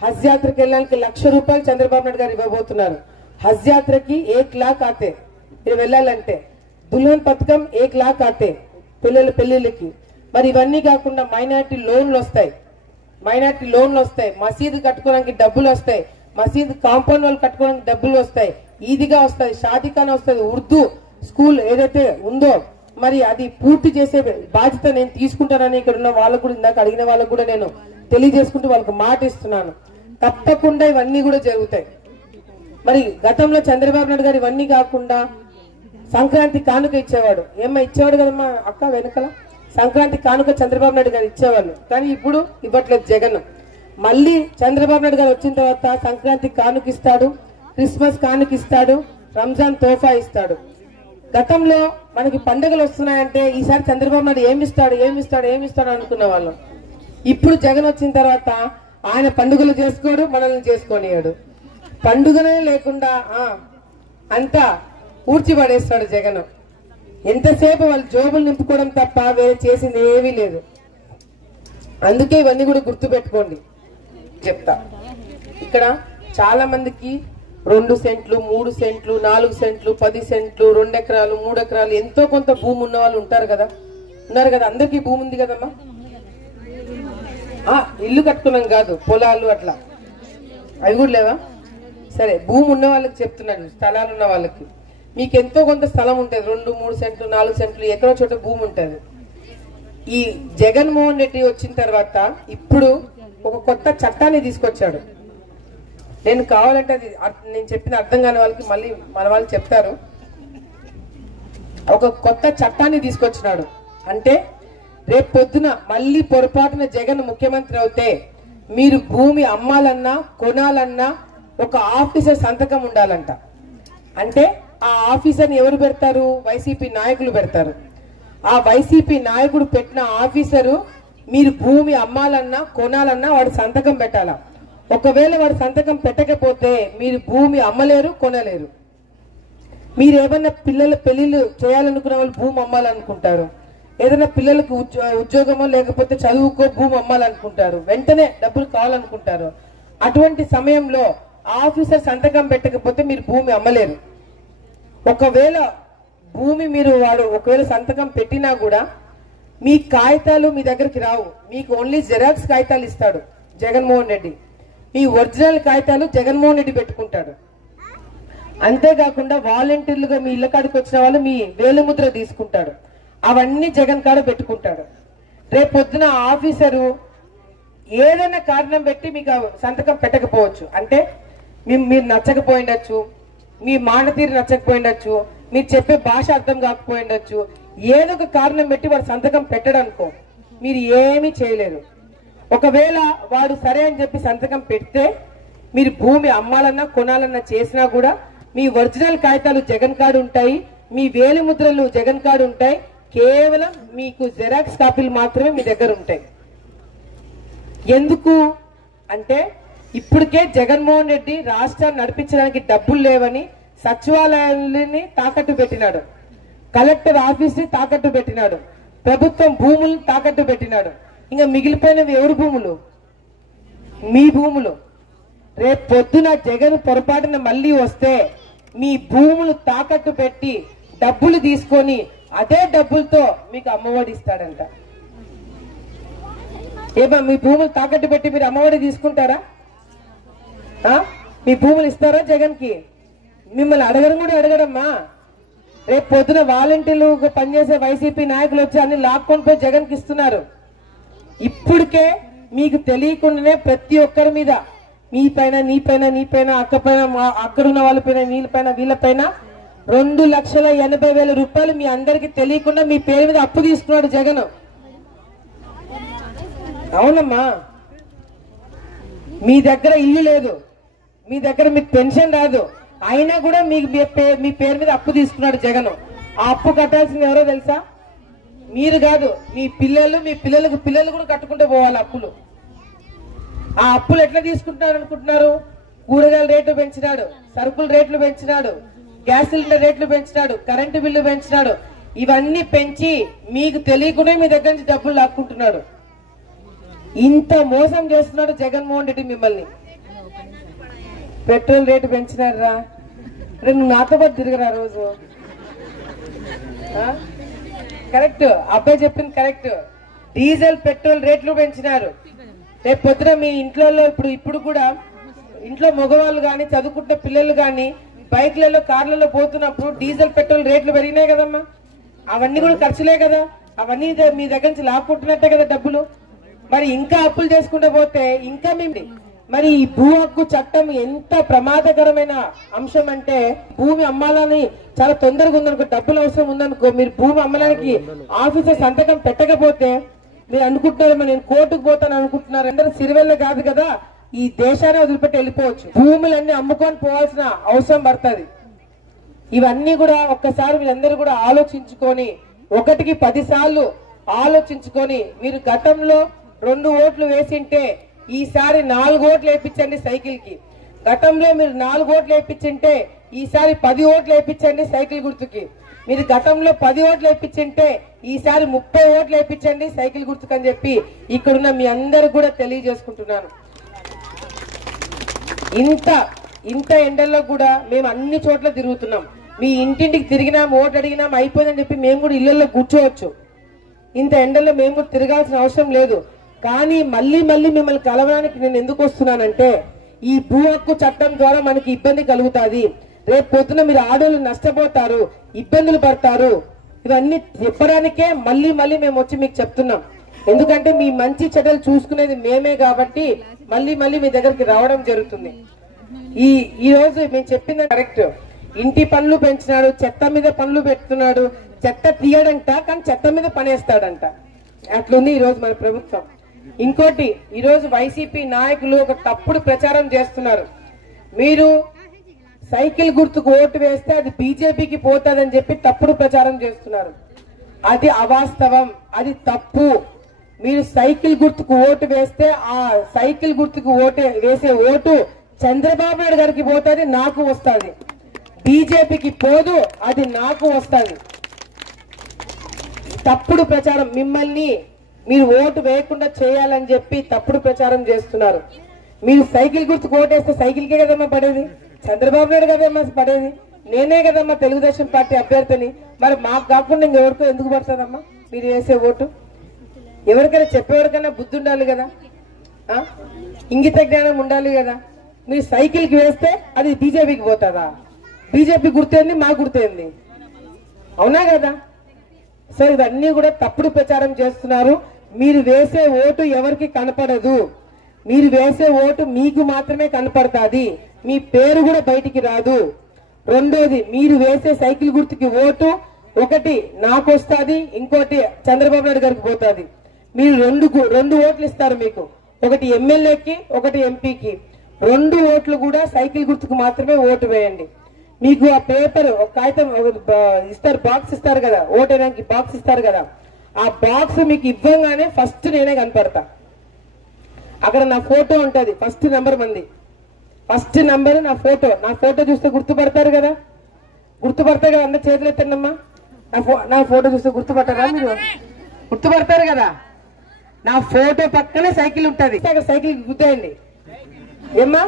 హజ్ యాత్రకి వెళ్ళడానికి ₹1,00,000 చంద్రబాబు నాయుడు గారు ఇవ్వబోతున్నారు. హజ్ యాత్రకి 1 लाख ఆతే, మీరు వెళ్ళాలంటే దుల్హన్ పథకం 1 लाख ఆతే పిల్లల పెళ్లిళ్ళకి. మరి ఇవన్నీ కాకుండా మైనారిటీ లోన్లు వస్తాయి, మసీదు కట్టుకోవడానికి డబ్బులు వస్తాయి, మసీదు కాంపౌండ్ వాళ్ళు కట్టుకోవడానికి డబ్బులు వస్తాయి, ఈదిగా వస్తాయి, షాదీఖానా వస్తుంది, ఉర్దూ స్కూల్ ఏదైతే ఉందో మరి అది పూర్తి చేసే బాధ్యత నేను తీసుకుంటానని ఇక్కడ ఉన్న వాళ్ళకు కూడా, ఇందాక అడిగిన వాళ్ళకు కూడా నేను తెలియజేసుకుంటూ వాళ్ళకి మాట ఇస్తున్నాను. తప్పకుండా ఇవన్నీ కూడా జరుగుతాయి. మరి గతంలో చంద్రబాబు నాయుడు గారు ఇవన్నీ కాకుండా సంక్రాంతి కానుక ఇచ్చేవాడు, ఇచ్చేవాడు కదమ్మా అక్క వెనకల, సంక్రాంతి కానుక చంద్రబాబు నాయుడు గారు ఇచ్చేవాళ్ళు. కానీ ఇప్పుడు ఇవ్వట్లేదు జగన్. మళ్ళీ చంద్రబాబు నాయుడు గారు వచ్చిన తర్వాత సంక్రాంతి కానుక ఇస్తాడు, క్రిస్మస్ కానుక ఇస్తాడు, రంజాన్ తోఫా ఇస్తాడు. గతంలో మనకి పండుగలు వస్తున్నాయంటే ఈసారి చంద్రబాబు నాయుడు ఏమిస్తాడు అనుకున్న వాళ్ళం. ఇప్పుడు జగన్ వచ్చిన తర్వాత ఆయన పండుగలు చేసుకోడు, మనల్ని చేసుకోనియాడు. పండుగనే లేకుండా అంతా ఊడ్చిపడేస్తాడు జగన్. ఎంతసేపు వాళ్ళు జోబులు నింపుకోవడం తప్ప వేరే చేసింది ఏమీ లేదు. అందుకే ఇవన్నీ కూడా గుర్తు పెట్టుకోండి. చెప్తా, ఇక్కడ చాలా మందికి 2 సెంట్లు, 3 సెంట్లు, 4 సెంట్లు, 10 సెంట్లు, 2 ఎకరాలు, 3 ఎకరాలు ఎంతో కొంత భూమి ఉన్న వాళ్ళు ఉన్నారు కదా. అందరికీ భూమి ఉంది కదమ్మా. ఇల్లు కట్టుకున్నాం కాదు, పొలాలు అట్లా అవి కూడా లేవా? సరే, భూమి ఉన్న వాళ్ళకి చెప్తున్నాడు, స్థలాలు ఉన్న వాళ్ళకి మీకు ఎంతో కొంత స్థలం ఉంటుంది, 2, 3 సెంట్లు, 4 సెంట్లు, ఎక్కడో చోట భూమి ఉంటుంది. ఈ జగన్మోహన్ రెడ్డి వచ్చిన తర్వాత ఇప్పుడు ఒక కొత్త చట్టాన్ని తీసుకొచ్చాడు. నేను కావాలంటే అది నేను చెప్పిన అర్థం కాని వాళ్ళకి మళ్ళీ మన వాళ్ళు చెప్తారు. ఒక కొత్త చట్టాన్ని తీసుకొచ్చినాడు. అంటే రేపు పొద్దున మళ్ళీ పొరపాటున జగన్ ముఖ్యమంత్రి అవుతే మీరు భూమి అమ్మాలన్నా కొనాలన్నా ఒక ఆఫీసర్ సంతకం ఉండాలంట. అంటే ఆ ఆఫీసర్ని ఎవరు పెడతారు? వైసీపీ నాయకులు పెడతారు. ఆ వైసీపీ నాయకుడు పెట్టిన ఆఫీసరు మీరు భూమి అమ్మాలన్నా కొనాలన్నా వాడు సంతకం పెట్టాలా. ఒకవేళ వాడు సంతకం పెట్టకపోతే మీరు భూమి అమ్మలేరు, కొనలేరు. మీరు ఏమన్నా పిల్లల పెళ్లిళ్ళు చేయాలనుకున్న వాళ్ళు భూమి అమ్మాలనుకుంటారు, ఏదైనా పిల్లలకు ఉద్యోగమో లేకపోతే చదువుకో భూమి అమ్మాలనుకుంటారు, వెంటనే డబ్బులు కావాలనుకుంటారు. అటువంటి సమయంలో ఆఫీసర్ సంతకం పెట్టకపోతే మీరు భూమి అమ్మలేరు. ఒకవేళ భూమి వాడు ఒకవేళ సంతకం పెట్టినా కూడా మీ కాగితాలు మీ దగ్గరికి రావు. మీకు ఓన్లీ జెరాక్స్ కాగితాలు ఇస్తాడు జగన్మోహన్ రెడ్డి. మీ ఒరిజినల్ కాగితాలు జగన్మోహన్ రెడ్డి పెట్టుకుంటాడు. అంతేకాకుండా వాలంటీర్లుగా మీ ఇళ్ల కాడికి వచ్చిన వాళ్ళు మీ వేలిముద్ర తీసుకుంటాడు. అవన్నీ జగన్ కాడ పెట్టుకుంటాడు. రేపు పొద్దున ఆఫీసరు ఏదైనా కారణం పెట్టి మీకు సంతకం పెట్టకపోవచ్చు. అంటే మీరు నచ్చకపోయిండొచ్చు, మీ మాట తీరు నచ్చకపోయిండొచ్చు, మీరు చెప్పే భాష అర్థం కాకపోయిండొచ్చు, ఏదో ఒక కారణం పెట్టి వాడు సంతకం పెట్టడనుకో, మీరు ఏమీ చేయలేరు. ఒకవేళ వాడు సరే అని చెప్పి సంతకం పెడితే మీరు భూమి అమ్మాలన్నా కొనాలన్నా చేసినా కూడా మీ ఒరిజినల్ కాగితాలు జగన్ కార్డు ఉంటాయి, మీ వేలి ముద్రలు జగన్ కార్డు ఉంటాయి. కేవలం మీకు జెరాక్స్ కాపీలు మాత్రమే మీ దగ్గర ఉంటాయి. ఎందుకు అంటే ఇప్పటికే జగన్మోహన్ రెడ్డి రాష్ట్రాన్ని నడిపించడానికి డబ్బులు లేవని సచివాలయాన్ని తాకట్టు పెట్టినాడు, కలెక్టర్ ఆఫీస్ ని తాకట్టు పెట్టినాడు, ప్రభుత్వం భూములను తాకట్టు పెట్టినాడు. ఇంకా మిగిలిపోయినవి ఎవరి భూములు? మీ భూములు. రేపు పొద్దున జగన్ పొరపాటున మళ్ళీ వస్తే మీ భూములు తాకట్టు పెట్టి డబ్బులు తీసుకొని అదే డబ్బులతో మీకు అమ్మఒడి ఇస్తాడంట. ఏమా మీ భూములు తాకట్టు పెట్టి మీరు అమ్మఒడి తీసుకుంటారా? మీ భూములు ఇస్తారా జగన్ కి? మిమ్మల్ని అడగడం కూడా అడగడమ్మా. రేపు పొద్దున వాలంటీర్లు పనిచేసే వైసీపీ నాయకులు వచ్చి అన్ని లాక్కొని పోయి జగన్ కి ఇస్తున్నారు. ఇప్పటికే మీకు తెలియకుండానే ప్రతి ఒక్కరి మీద మీ పైన, నీ పైన, నీ పైన, అక్క పైన, అక్కడున్న వాళ్ళ పైన, వీళ్ళ పైన 2,80,000 రూపాయలు మీ అందరికి తెలియకుండా మీ పేరు మీద అప్పు తీసుకున్నాడు జగన్. అవునమ్మా, మీ దగ్గర ఇల్లు లేదు, మీ దగ్గర మీకు పెన్షన్ రాదు, అయినా కూడా మీకు మీ పేరు మీద అప్పు తీసుకున్నాడు జగన్. ఆ అప్పు కట్టాల్సింది ఎవరో తెలుసా? మీరు కాదు, మీ పిల్లలు, మీ పిల్లలు కూడా కట్టుకుంటూ పోవాలి అప్పులు. ఆ అప్పులు ఎట్లా తీసుకుంటున్నారు అనుకుంటున్నారు? కూరగాయల రేట్లు పెంచినాడు, సరుకుల రేట్లు పెంచినాడు, గ్యాస్ సిలిండర్ రేట్లు పెంచినాడు, కరెంటు బిల్లు పెంచినాడు. ఇవన్నీ పెంచి మీకు తెలియకుండా మీ దగ్గర నుంచి డబ్బులు లాక్కుంటున్నాడు. ఇంత మోసం చేస్తున్నాడు జగన్మోహన్ రెడ్డి మిమ్మల్ని. పెట్రోల్ రేటు పెంచినారా? నువ్వు నాతో పాటు తిరగరా రోజు? కరెక్ట్, అబ్బాయి చెప్పింది కరెక్ట్. డీజిల్ పెట్రోల్ రేట్లు పెంచినారు. రేపు పొద్దున మీ ఇంట్లో ఇప్పుడు కూడా ఇంట్లో మగవాళ్ళు కానీ చదువుకుంటున్న పిల్లలు కానీ బైక్లలో కార్లలో పోతున్నప్పుడు డీజిల్ పెట్రోల్ రేట్లు పెరిగినాయి కదమ్మా. అవన్నీ కూడా ఖర్చులే కదా, అవన్నీ మీ దగ్గర నుంచి లాక్కుంటున్నట్టే కదా డబ్బులు. మరి ఇంకా అప్పులు చేసుకుంటూ పోతే ఇంకా మరి ఈ భూ హక్కు చట్టం ఎంత ప్రమాదకరమైన అంశం అంటే, భూమి అమ్మాలని చాలా తొందరగా ఉందనుకో, డబ్బులు అవసరం ఉందనుకో, మీరు భూమి అమ్మడానికి ఆఫీసర్ సంతకం పెట్టకపోతే మీరు అనుకుంటున్నారు నేను కోర్టుకు పోతాను అనుకుంటున్నారు. అందరూ సిరివెల్ల కాదు కదా, ఈ దేశాన్ని వదిలిపెట్టి వెళ్ళిపోవచ్చు. భూములన్నీ అమ్ముకొని పోవాల్సిన అవసరం పడుతుంది. ఇవన్నీ కూడా ఒక్కసారి మీరందరూ కూడా ఆలోచించుకొని, 1కి 10 సార్లు ఆలోచించుకొని, మీరు గతంలో 2 ఓట్లు వేసింటే ఈసారి 4 ఓట్లు వేయించండి సైకిల్ కి. గతంలో మీరు 4 ఓట్లు వేయించింటే ఈసారి 10 ఓట్లు వేయించండి సైకిల్ గుర్తుకి. మీరు గతంలో 10 ఓట్లు వేయించింటే ఈసారి 30 ఓట్లు వేయించండి సైకిల్ గుర్తుకు అని చెప్పి ఇక్కడున్న మీ అందరు కూడా తెలియజేసుకుంటున్నాను. ఇంత ఎండల్లో కూడా మేము అన్ని చోట్ల తిరుగుతున్నాం. మీ ఇంటింటికి తిరిగినాం, ఓటు అడిగినాం, అయిపోయిందని చెప్పి మేము కూడా ఇళ్లలో కూర్చోవచ్చు. ఇంత ఎండల్లో మేము కూడా తిరగాల్సిన అవసరం లేదు. కానీ మళ్ళీ మిమ్మల్ని కలవడానికి నేను ఎందుకు వస్తున్నానంటే, ఈ భూ హక్కు చట్టం ద్వారా మనకి ఇబ్బంది కలుగుతుంది. రేపు పొద్దున మీరు ఆడోళ్ళు నష్టపోతారు, ఇబ్బందులు పడతారు. ఇవన్నీ చెప్పడానికే మళ్ళీ మేము వచ్చి మీకు చెప్తున్నాం. ఎందుకంటే మీ మంచి చెడ్డలు చూసుకునేది మేమే కాబట్టి మళ్ళీ మీ దగ్గరికి రావడం జరుగుతుంది. ఈ రోజు మేము చెప్పింది కరెక్ట్. ఇంటి పనులు పెంచినాడు, చెత్త మీద పనులు పెడుతున్నాడు. చెత్త తీయడంట, కానీ చెత్త మీద పనేస్తాడంట. అట్లుంది ఈ రోజు మన ప్రభుత్వం. ఇంకోటి, ఈ రోజు వైసీపీ నాయకులు ఒక తప్పుడు ప్రచారం చేస్తున్నారు. మీరు సైకిల్ గుర్తుకు ఓటు వేస్తే అది బీజేపీకి పోతుందని చెప్పి తప్పుడు ప్రచారం చేస్తున్నారు. అది అవాస్తవం, అది తప్పు. మీరు సైకిల్ గుర్తుకు ఓటు వేస్తే ఆ సైకిల్ గుర్తుకు వేసే ఓటు చంద్రబాబు నాయుడు గారికి పోతుంది, నాకు వస్తుంది. బీజేపీకి పోదు, అది నాకు వస్తుంది. తప్పుడు ప్రచారం, మిమ్మల్ని మీరు ఓటు వేయకుండా చేయాలని చెప్పి తప్పుడు ప్రచారం చేస్తున్నారు. మీరు సైకిల్ గుర్తుకు ఓటేస్తే సైకిల్కే కదమ్మా పడేది, చంద్రబాబు నాయుడు కదమ్మా పడేది, నేనే కదమ్మా తెలుగుదేశం పార్టీ అభ్యర్థిని. మరి మాకు కాకుండా ఇంకెవరికో ఎందుకు పడుతుందమ్మా మీరు వేసే ఓటు? ఎవరికైనా చెప్పేవాడికైనా బుద్ధి ఉండాలి కదా, ఇంగిత జ్ఞానం ఉండాలి కదా. మీరు సైకిల్కి వేస్తే అది బీజేపీకి పోతుందా? బీజేపీ గుర్తేంది, మా గుర్తేంది? అవునా కదా? సో ఇవన్నీ కూడా తప్పుడు ప్రచారం చేస్తున్నారు. మీరు వేసే ఓటు ఎవరికి కనపడదు, మీరు వేసే ఓటు మీకు మాత్రమే కనపడుతుంది, మీ పేరు కూడా బయటికి రాదు. రెండోది, మీరు వేసే సైకిల్ గుర్తుకి ఓటు ఒకటి నాకు వస్తుంది, ఇంకోటి చంద్రబాబు నాయుడు గారికి పోతుంది. మీరు రెండు ఓట్లు ఇస్తారు, మీకు ఒకటి ఎమ్మెల్యేకి ఒకటి ఎంపీకి. 2 ఓట్లు కూడా సైకిల్ గుర్తుకు మాత్రమే ఓటు వేయండి. మీకు ఆ పేపర్ ఒక కాగితం ఇస్తారు, బాక్స్ ఇస్తారు కదా, ఓటేయడానికి బాక్స్ ఇస్తారు కదా, ఆ బాక్స్ మీకు ఇవ్వగానే ఫస్ట్ నేనే కనపడతా. అక్కడ నా ఫోటో ఉంటది, ఫస్ట్ నెంబర్ మంది, ఫస్ట్ నెంబర్ నా ఫోటో చూస్తే గుర్తుపడతారు కదా, గుర్తుపడతారు కదా. అందరు చేతులు ఎత్తండమ్మా, నా ఫోటో చూస్తే గుర్తుపడతారా? మీరు గుర్తుపడతారు కదా. నా ఫోటో పక్కనే సైకిల్ ఉంటది, అక్కడ సైకిల్ గుద్దేయండి. ఏమ్మా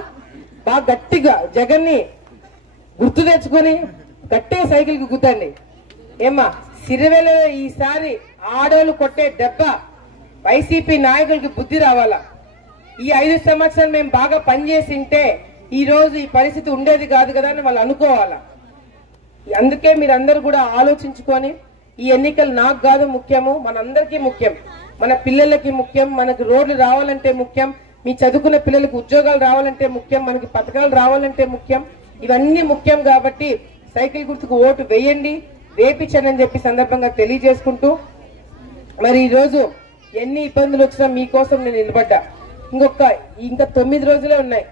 బాగా గట్టిగా జగన్ని గుర్తు తెచ్చుకొని గట్టిగా సైకిల్ కి గుద్దండి. ఏమ్మా సిరివెల ఈసారి ఆడోళ్ళు కొట్టే దెబ్బ వైసీపీ నాయకులకి బుద్ధి రావాలా. ఈ 5 సంవత్సరాలు మేము బాగా పనిచేసింటే ఈ రోజు ఈ పరిస్థితి ఉండేది కాదు కదా అని వాళ్ళు అనుకోవాలా. అందుకే మీరందరూ కూడా ఆలోచించుకొని, ఈ ఎన్నికలు నాకు కాదు ముఖ్యము, మనందరికీ ముఖ్యం, మన పిల్లలకి ముఖ్యం, మనకు రోడ్లు రావాలంటే ముఖ్యం, మీ చదువుకున్న పిల్లలకు ఉద్యోగాలు రావాలంటే ముఖ్యం, మనకి పథకాలు రావాలంటే ముఖ్యం, ఇవన్నీ ముఖ్యం. కాబట్టి సైకిల్ గుర్తుకు ఓటు వేయండి, వేపించండి అని చెప్పి సందర్భంగా తెలియజేసుకుంటూ, మరి ఈ రోజు ఎన్ని ఇబ్బందులు వచ్చినా మీకోసం నేను నిలబడ్డా. ఇంకా 9 రోజులే ఉన్నాయి,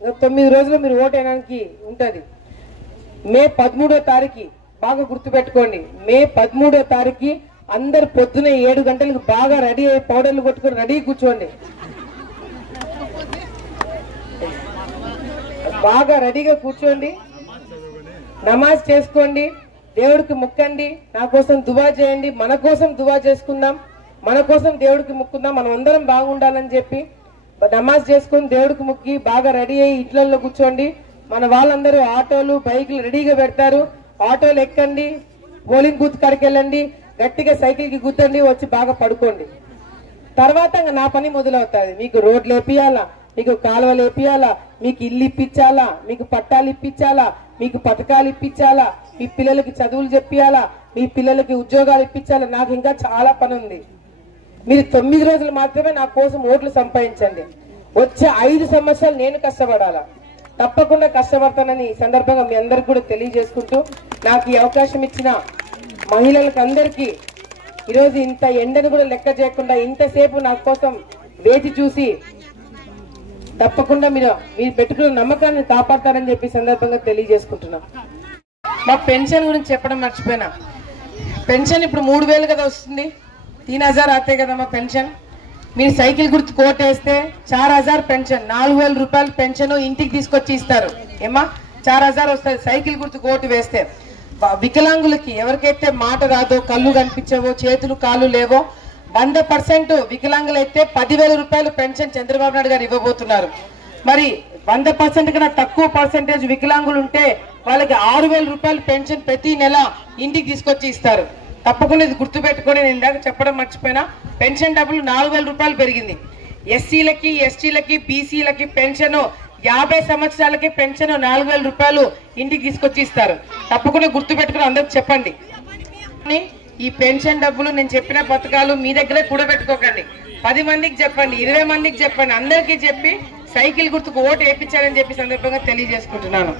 ఇంకా 9 రోజులు మీరు ఓటు వేయడానికి ఉంటది. మే 13వ తారీఖు బాగా గుర్తుపెట్టుకోండి, మే 13వ తారీఖు అందరు పొద్దున 7 గంటలకు బాగా రెడీ అయ్యి పౌడర్లు కొట్టుకొని రెడీ కూర్చోండి, బాగా రెడీగా కూర్చోండి, నమాజ్ చేసుకోండి, దేవుడికి మొక్కండి, నా కోసం దువా చేయండి, మన కోసం దువా చేసుకుందాం, మన కోసం దేవుడికి మొక్కుందాం, మనం అందరం బాగుండాలని చెప్పి నమాజ్ చేసుకుని దేవుడికి మొక్కి బాగా రెడీ అయ్యి ఇళ్లలో కూర్చోండి. మన వాళ్ళందరూ ఆటోలు బైకులు రెడీగా పెడతారు, ఆటోలు ఎక్కండి, పోలింగ్ బూత్ కాడికి వెళ్ళండి, గట్టిగా సైకిల్ కి గుద్దండి, వచ్చి బాగా పడుకోండి. తర్వాత నా పని మొదలవుతుంది. మీకు రోడ్లు వేపియాలా, మీకు కాలువలు వేపియాలా, మీకు ఇల్లు ఇప్పించాలా, మీకు పట్టాలు ఇప్పించాలా, మీకు పథకాలు ఇప్పించాలా, మీ పిల్లలకి చదువులు చెప్పియాలా, మీ పిల్లలకి ఉద్యోగాలు ఇప్పించాలా. నాకు ఇంకా చాలా పని ఉంది. మీరు 9 రోజులు మాత్రమే నా కోసం ఓట్లు సంపాదించండి. వచ్చే 5 సంవత్సరాలు నేను కష్టపడాలా, తప్పకుండా కష్టపడతానని ఈ సందర్భంగా మీ అందరికి కూడా తెలియజేసుకుంటూ, నాకు ఈ అవకాశం ఇచ్చిన మహిళలకు అందరికీ, ఈరోజు ఇంత ఎండను కూడా లెక్క చేయకుండా ఇంతసేపు నా కోసం వేచి చూసి తప్పకుండా మీరు పెట్టుకున్న నమ్మకాన్ని కాపాడతారని చెప్పి సందర్భంగా తెలియజేసుకుంటున్నా. మా పెన్షన్ గురించి చెప్పడం మర్చిపోయినా. పెన్షన్ ఇప్పుడు 3000 కదా వస్తుంది, 3000 ఆతే కదమ్మా పెన్షన్. మీరు సైకిల్ గుర్తు కోటేస్తే 4000 పెన్షన్, 4000 రూపాయలు పెన్షన్ ఇంటికి తీసుకొచ్చి ఇస్తారు. ఏమా 4000 వస్తుంది సైకిల్ గుర్తు కోటు వేస్తే. వికలాంగులకి ఎవరికైతే మాట రాదో, కళ్ళు కనిపించవో, చేతులు కాళ్ళు లేవో, 100% వికలాంగులైతే 10,000 రూపాయలు పెన్షన్ చంద్రబాబు నాయుడు గారు ఇవ్వబోతున్నారు. మరి 100% కన్నా తక్కువ పర్సెంటేజ్ వికలాంగులు ఉంటే వాళ్ళకి 6,000 రూపాయలు పెన్షన్ ప్రతి నెల ఇంటికి తీసుకొచ్చి ఇస్తారు. తప్పకుండా ఇది గుర్తుపెట్టుకొని, నేను ఇందాక చెప్పడం మర్చిపోయినా, పెన్షన్ డబ్బులు 4,000 రూపాయలు పెరిగింది. ఎస్సీలకి, ఎస్టీలకి, బీసీలకి పెన్షన్ 50 సంవత్సరాలకి పెన్షన్ 4,000 రూపాయలు ఇంటికి తీసుకొచ్చి ఇస్తారు. తప్పకుండా గుర్తుపెట్టుకుని అందరికి చెప్పండి. ఈ పెన్షన్ డబ్బులు నేను చెప్పిన పథకాలు మీ దగ్గరే కూడబెట్టుకోకండి, 10 మందికి చెప్పండి, 20 మందికి చెప్పండి, అందరికీ చెప్పి సైకిల్ గుర్తుకు ఓటు వేయించాలని చెప్పి సందర్భంగా తెలియజేసుకుంటున్నాను.